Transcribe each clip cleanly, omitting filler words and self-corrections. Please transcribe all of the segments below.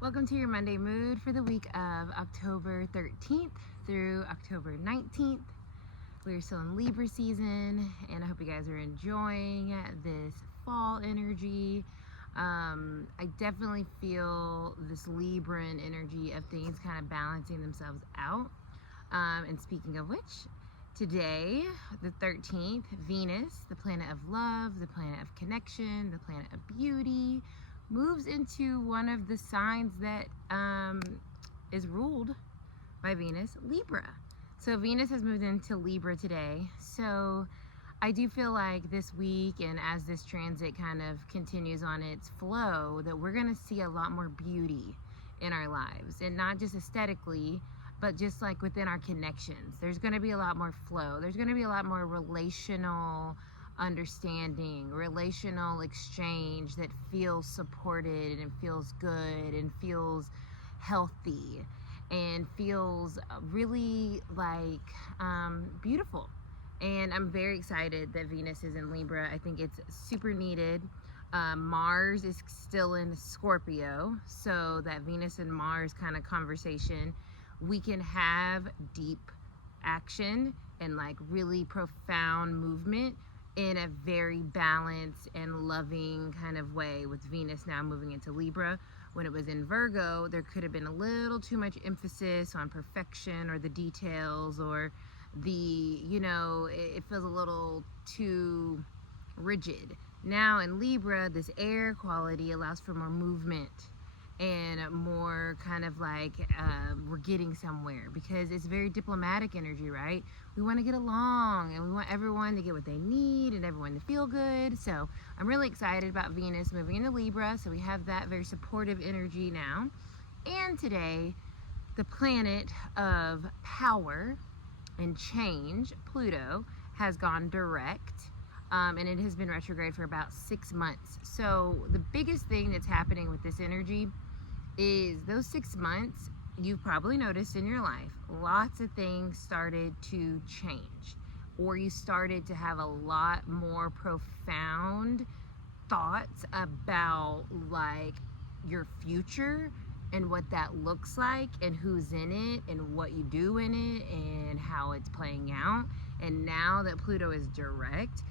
Welcome to your Monday mood for the week of October 13th through October 19th. We're still in Libra season, and I hope you guys are enjoying this fall energy. I definitely feel this Libran energy of things kind of balancing themselves out. And speaking of which, today, the 13th, Venus, the planet of love, the planet of connection, the planet of beauty, moves into one of the signs that is ruled by Venus, Libra. So Venus has moved into Libra today. So I do feel like this week, and as this transit kind of continues on its flow, that we're going to see a lot more beauty in our lives, and not just aesthetically, but just like within our connections. There's going to be a lot more flow. There's going to be a lot more relational understanding, relational exchange that feels supported and feels good and feels healthy and feels really like beautiful. And I'm very excited that Venus is in Libra. I think it's super needed. Mars is still in Scorpio, so that Venus and Mars kind of conversation, we can have deep action and like really profound movement in a very balanced and loving kind of way, with Venus now moving into Libra. When it was in Virgo, there could have been a little too much emphasis on perfection or the details, or it feels a little too rigid. Now in Libra, this air quality allows for more movement and more kind of like we're getting somewhere, because it's very diplomatic energy, right? We want to get along and we want everyone to get what they need and everyone to feel good. So I'm really excited about Venus moving into Libra. So we have that very supportive energy now. And today, the planet of power and change, Pluto, has gone direct. And it has been retrograde for about 6 months. So the biggest thing that's happening with this energy is those 6 months, you've probably noticed in your life, lots of things started to change, or you started to have a lot more profound thoughts about like your future and what that looks like and who's in it and what you do in it and how it's playing out. And now that Pluto is direct,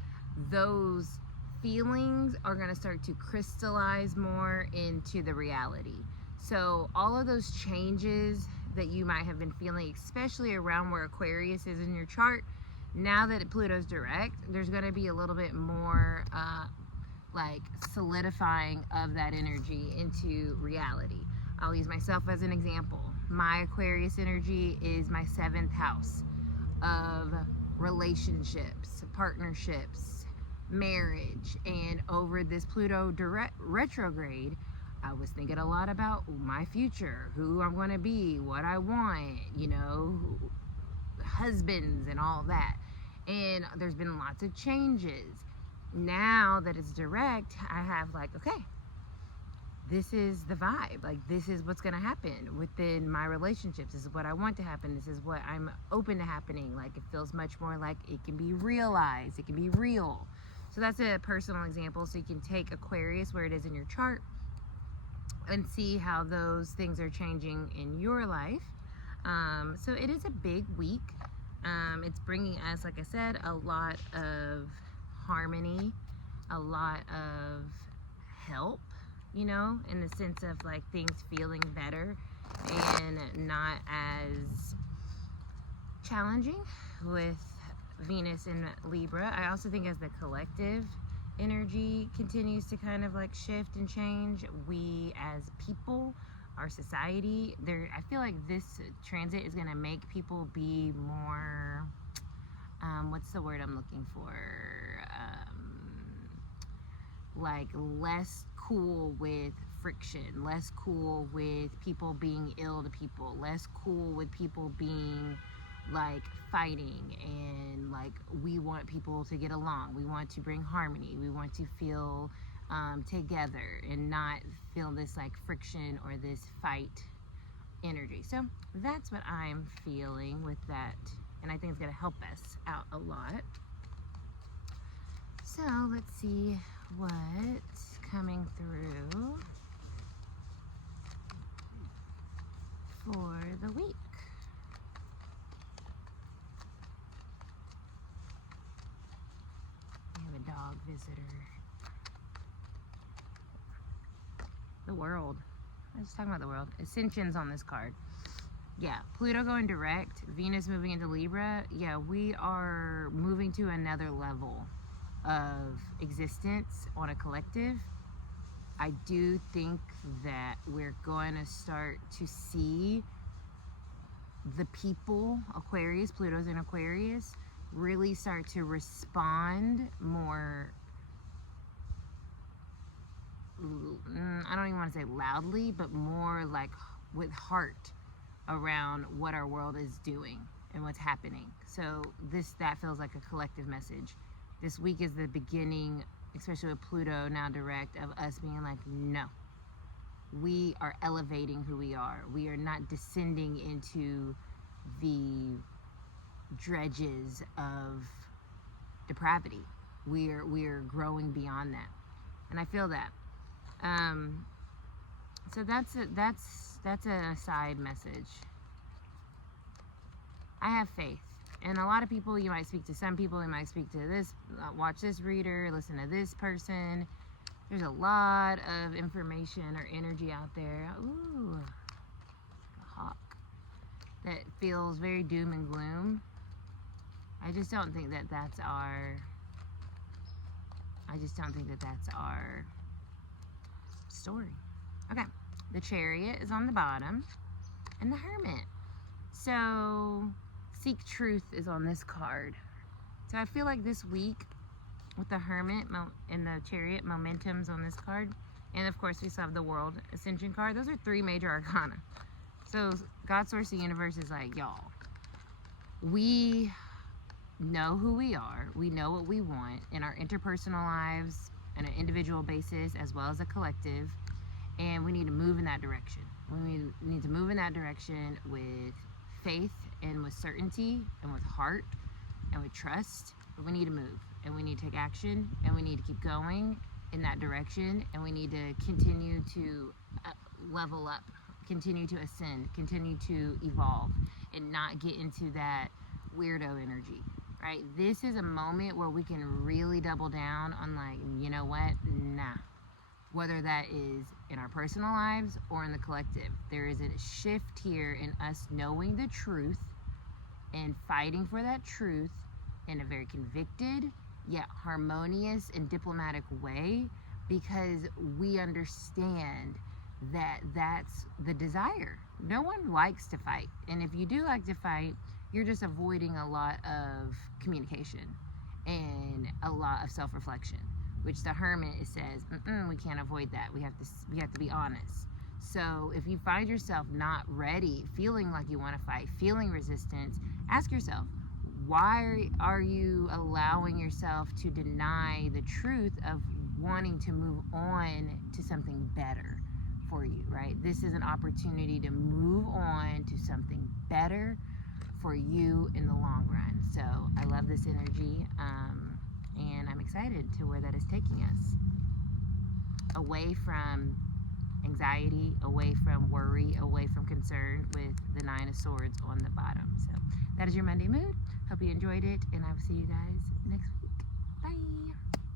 those feelings are going to start to crystallize more into the reality. So all of those changes that you might have been feeling, especially around where Aquarius is in your chart, now that Pluto's direct, there's going to be a little bit more like solidifying of that energy into reality. I'll use myself as an example. My Aquarius energy is my 7th house of relationships, partnerships, marriage, and over this Pluto direct retrograde, I was thinking a lot about my future, who I'm going to be, what I want, husbands and all that. And there's been lots of changes. Now that it's direct, I have like, okay, this is the vibe. Like, this is what's going to happen within my relationships. This is what I want to happen. This is what I'm open to happening. Like, it feels much more like it can be realized. It can be real. So that's a personal example. So you can take Aquarius where it is in your chart and see how those things are changing in your life. So it is a big week. It's bringing us, like I said, a lot of harmony, a lot of help, in the sense of like things feeling better and not as challenging with Venus in Libra. I also think as the collective energy continues to kind of like shift and change, we as people, our society, I feel like this transit is going to make people be more, what's the word I'm looking for? Like less cool with friction, less cool with people being ill to people, less cool with people being like fighting, and like we want people to get along, we want to bring harmony, we want to feel together and not feel this like friction or this fight energy. So that's what I'm feeling with that, and I think it's going to help us out a lot. So let's see what's coming through. for the week. We have a dog visitor. The world. I was talking about the world. Ascension's on this card. Yeah, Pluto going direct, Venus moving into Libra. Yeah, we are moving to another level of existence on a collective. I do think that we're going to start to see the people, Aquarius, Pluto's in Aquarius, really start to respond more, I don't even want to say loudly, but more like with heart around what our world is doing and what's happening. So that feels like a collective message. This week is the beginning, especially with Pluto now direct, of us being like, no, we are elevating who we are. We are not descending into the dredges of depravity. We are growing beyond that, and I feel that. So that's a side message. I have faith. And a lot of people, you might speak to some people, you might speak to this, watch this reader, listen to this person. There's a lot of information or energy out there. Ooh, a hawk. That feels very doom and gloom. I just don't think that that's our story. Okay, the Chariot is on the bottom, and the Hermit. So, Seek Truth is on this card. So I feel like this week, with the Hermit and the Chariot, momentum's on this card. And of course, we still have the World Ascension card. Those are 3 major arcana. So God, Source, the Universe is like, y'all, we know who we are. We know what we want in our interpersonal lives, on an individual basis, as well as a collective. And we need to move in that direction. We need to move in that direction with faith and with certainty and with heart and with trust. But we need to move, and we need to take action, and we need to keep going in that direction, and we need to continue to level up, continue to ascend, continue to evolve, and not get into that weirdo energy, right? This is a moment where we can really double down on, like, you know what? Nah. Whether that is in our personal lives or in the collective, there is a shift here in us knowing the truth and fighting for that truth in a very convicted yet harmonious and diplomatic way, because we understand that that's the desire. No one likes to fight, and if you do like to fight, you're just avoiding a lot of communication and a lot of self-reflection, which the Hermit says, we can't avoid that. We have to be honest. So if you find yourself not ready, feeling like you want to fight, feeling resistance, ask yourself, why are you allowing yourself to deny the truth of wanting to move on to something better for you, right? This is an opportunity to move on to something better for you in the long run. So I love this energy, and I'm excited to where that is taking us. Away from anxiety, away from worry, away from concern, with the 9 of Swords on the bottom. So that is your Monday mood. Hope you enjoyed it, and I will see you guys